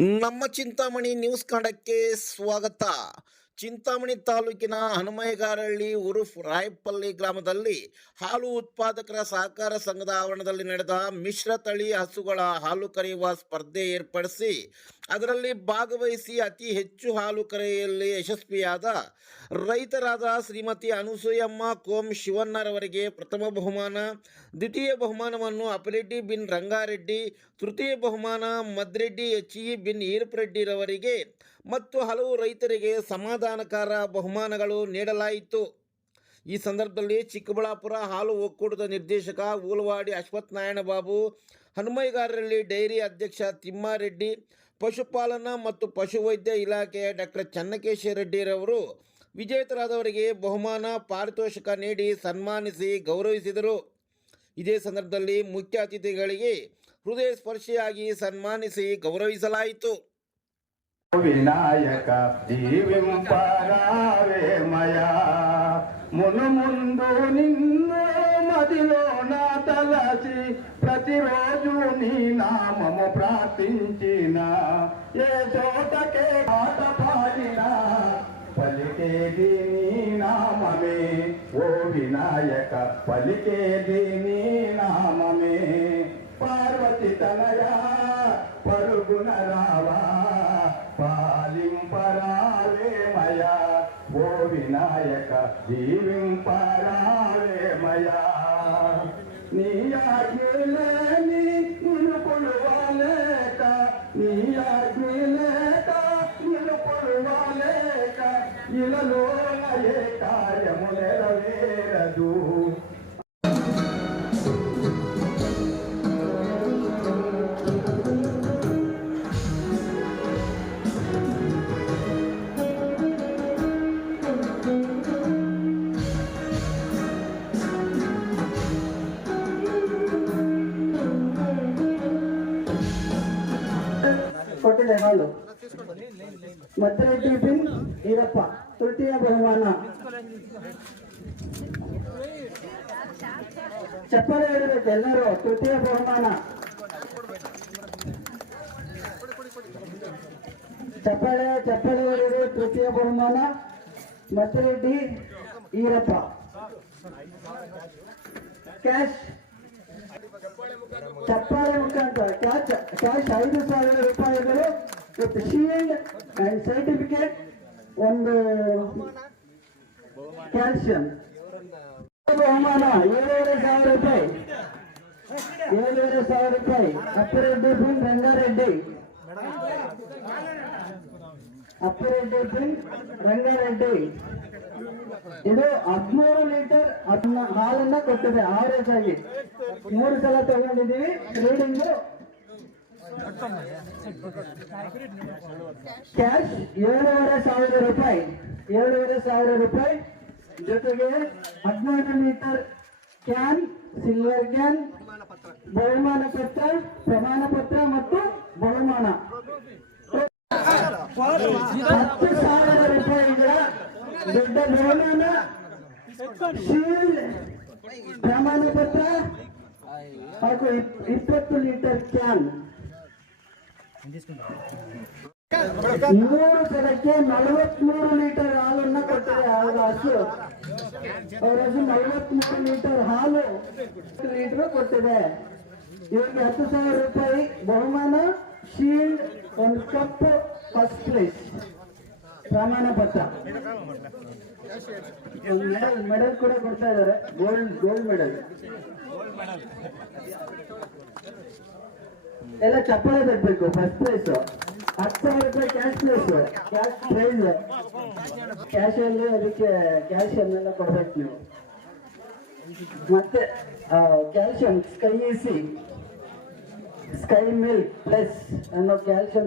ನಮ್ಮ ಚಿಂತಾಮಣಿ ನ್ಯೂಸ್ ಕನ್ನಡಕ್ಕೆ ಸ್ವಾಗತ. ಚಿಂತಾಮಣಿ ತಾಲೂಕಿನ ಹನುಮೈಗಾರಹಳ್ಳಿ ಉರುಫ್ ರಾಯಪಲ್ಲಿ ಗ್ರಾಮದಲ್ಲಿ ಹಾಲು ಉತ್ಪಾದಕರ ಸಹಕಾರ ಸಂಘದ ಆವರಣದಲ್ಲಿ ನಡೆದ ಮಿಶ್ರ ತಳಿ ಹಸುಗಳ ಹಾಲು ಕರೆಯುವ ಸ್ಪರ್ಧೆ ಏರ್ಪಡಿಸಿ ಅದರಲ್ಲಿ ಭಾಗವಹಿಸಿ ಅತಿ ಹೆಚ್ಚು ಹಾಲು ಕರೆಯಲ್ಲಿ ಯಶಸ್ವಿಯಾದ ರೈತರಾದ ಶ್ರೀಮತಿ ಅನುಸೂಯಮ್ಮ ಕೋಂ ಶಿವಣ್ಣರವರಿಗೆ ಪ್ರಥಮ ಬಹುಮಾನ, ದ್ವಿತೀಯ ಬಹುಮಾನವನ್ನು ಅಪಿರೆಡ್ಡಿ ಬಿನ್ ರಂಗಾರೆಡ್ಡಿ, ತೃತೀಯ ಬಹುಮಾನ ಮದ್ರೆಡ್ಡಿ ಎಚ್ ಇ ಬಿನ್ ಈರ್ಪರೆಡ್ಡಿರವರಿಗೆ ಮತ್ತು ಹಲವು ರೈತರಿಗೆ ಸಮಾಧಾನಕಾರ ಬಹುಮಾನಗಳು ನೀಡಲಾಯಿತು. ಈ ಸಂದರ್ಭದಲ್ಲಿ ಚಿಕ್ಕಬಳ್ಳಾಪುರ ಹಾಲು ಒಕ್ಕೂಟದ ನಿರ್ದೇಶಕ ಊಲವಾಡಿ ಅಶ್ವಥ್ ನಾರಾಯಣ ಬಾಬು ಹನುಮೈಗಾರರಲ್ಲಿ ಡೈರಿ ಅಧ್ಯಕ್ಷ ತಿಮ್ಮಾರೆಡ್ಡಿ, ಪಶುಪಾಲನಾ ಮತ್ತು ಪಶುವೈದ್ಯ ಇಲಾಖೆಯ ಡಾಕ್ಟರ್ ಚನ್ನಕೇಶ ರೆಡ್ಡಿರವರು ವಿಜೇತರಾದವರಿಗೆ ಬಹುಮಾನ ಪಾರಿತೋಷಕ ನೀಡಿ ಸನ್ಮಾನಿಸಿ ಗೌರವಿಸಿದರು. ಇದೇ ಸಂದರ್ಭದಲ್ಲಿ ಮುಖ್ಯ ಅತಿಥಿಗಳಿಗೆ ಹೃದಯ ಸ್ಪರ್ಶಿಯಾಗಿ ಸನ್ಮಾನಿಸಿ ಗೌರವಿಸಲಾಯಿತು. వినాయక దీవింపరావే మయా. మును ముందు నిన్ను మదిలో నా తలచి ప్రతిరోజు నీ నామము ప్రార్థించిన. ఏ చోటకే పాట పాడిన పలికేది నీ నామమే. ఓ వినాయక పలికేది నీ నామమే. పార్వతి తనయా పరుగున రావా. పాలింపరావే మయా. ఓ వినాయక జీవింపరావే మయా. నీ ఆజ్ఞలేని నిన్ను కొలువాలేక నీ ఆజ్ఞలేక నిన్ను కొలువాలేక ఇలలో ఏ కార్యము నెరవేరదు? ಕೊಟ್ಟಿದೆ ಹಾಲು ಮದ್ರೆಡ್ಡಿ ಬಿನ್ ಈರಪ್ಪ ತೃತೀಯ ಬಹುಮಾನ ಚಪ್ಪಲಿ ಹಿಡಿಬೇಕು ಎಲ್ಲರೂ ತೃತೀಯ ಬಹುಮಾನ ಚಪ್ಪಳೆ ಚಪ್ಪಲಿ ಹಿಡಿದು ತೃತೀಯ ಬಹುಮಾನ ಮದ್ರೆಡ್ಡಿ ಈರಪ್ಪ ಕ್ಯಾಶ್ ಚಪ್ಪಾಳೆ ಮುಖಾಂತರ ಕ್ಯಾಶ್ ಕ್ಯಾಶ್ ಐದು ಸಾವಿರ ರೂಪಾಯಿಗಳು ವಿತ್ ಶೀಲ್ಡ್ ಅಂಡ್ ಸರ್ಟಿಫಿಕೇಟ್ ಒಂದು ಕ್ಯಾಲ್ಸಿಯಂ ಬಹುಮಾನ ಏಳೂವರೆ ಸಾವಿರ ರೂಪಾಯಿ ಏಳೂವರೆ ಸಾವಿರ ರೂಪಾಯಿ ಅಪ್ಪಿರೆಡ್ಡಿ ಬಿನ್ ರಂಗಾರೆಡ್ಡಿ ಅಪ್ಪಿರೆಡ್ಡಿ ಬಿನ್ ರಂಗಾರೆಡ್ಡಿ ಇದು ಹದಿಮೂರು ಲೀಟರ್ ಹಾಲನ್ನ ಕೊಟ್ಟಿದೆ ಆವರೇಜ್ ಆಗಿ ಮೂರು ಸಲ ತಗೊಂಡಿದೀವಿ ರೀಡಿಂಗ್ ಕ್ಯಾಶ್ ಏಳೂವರೆ ಸಾವಿರ ರೂಪಾಯಿ, ಏಳೂವರೆ ಸಾವಿರ ರೂಪಾಯಿ. ಜೊತೆಗೆ ಹದಿನೈದು ಲೀಟರ್ ಕ್ಯಾನ್ ಸಿಲ್ವರ್ ಕ್ಯಾನ್ ಬಹುಮಾನ ಪತ್ರ ಪ್ರಮಾಣ ಪತ್ರ ಮತ್ತು ಬಹುಮಾನ. ಹತ್ತು ಸಾವಿರ ದೊಡ್ಡ ಬಹುಮಾನ ಶೀಲ್ಡ್ ಪ್ರಮಾಣ ಪತ್ರ ಹಾಗೂ ಇಪ್- ಇಪ್ಪತ್ತು ಲೀಟರ್ ಕ್ಯಾನ್ ಮೂರು ಸಲಕ್ಕೆ ನಲವತ್ಮೂರು ಲೀಟರ್ ಹಾಲನ್ನ ಕೊಟ್ಟಿದೆ ಅವರ ಹಸು ಅವರ ಹಸು ನಲವತ್ಮೂರು ಲೀಟರ್ ಹಾಲು ಲೀಟರ್ ಕೊಟ್ಟಿದೆ ಇವರಿಗೆ ಹತ್ತು ಸಾವಿರ ರೂಪಾಯಿ ಬಹುಮಾನ ಶೀಲ್ಡ್ ಒಂದು ಕಪ್ ಫಸ್ಟ್ ಪ್ರೈಸ್ ಪ್ರಮಾಣ ಪತ್ರ. ಮೆಡಲ್ ಮೆಡಲ್ ಕೂಡ ಕೊಡ್ತಾ ಇದ್ದಾರೆ. ಗೋಲ್ಡ್ ಗೋಲ್ಡ್ ಮೆಡಲ್ ಎಲ್ಲ ಚಪ್ಪಲೇ ತರಬೇಕು ಫಸ್ಟ್ ಪ್ರೈಸ್ ಹತ್ತು ಸಾವಿರ ರೂಪಾಯಿ cash prize cash prize cash ಅಲ್ಲಿ ಅದಕ್ಕೆ ಕ್ಯಾಲ್ಸಿಯಂ ಎಲ್ಲ ಕೊಡ್ಬೇಕು ನೀವು. ಮತ್ತೆ calcium sky C sky milk plus ಅನ್ನೋ ಕ್ಯಾಲ್ಸಿಯಂ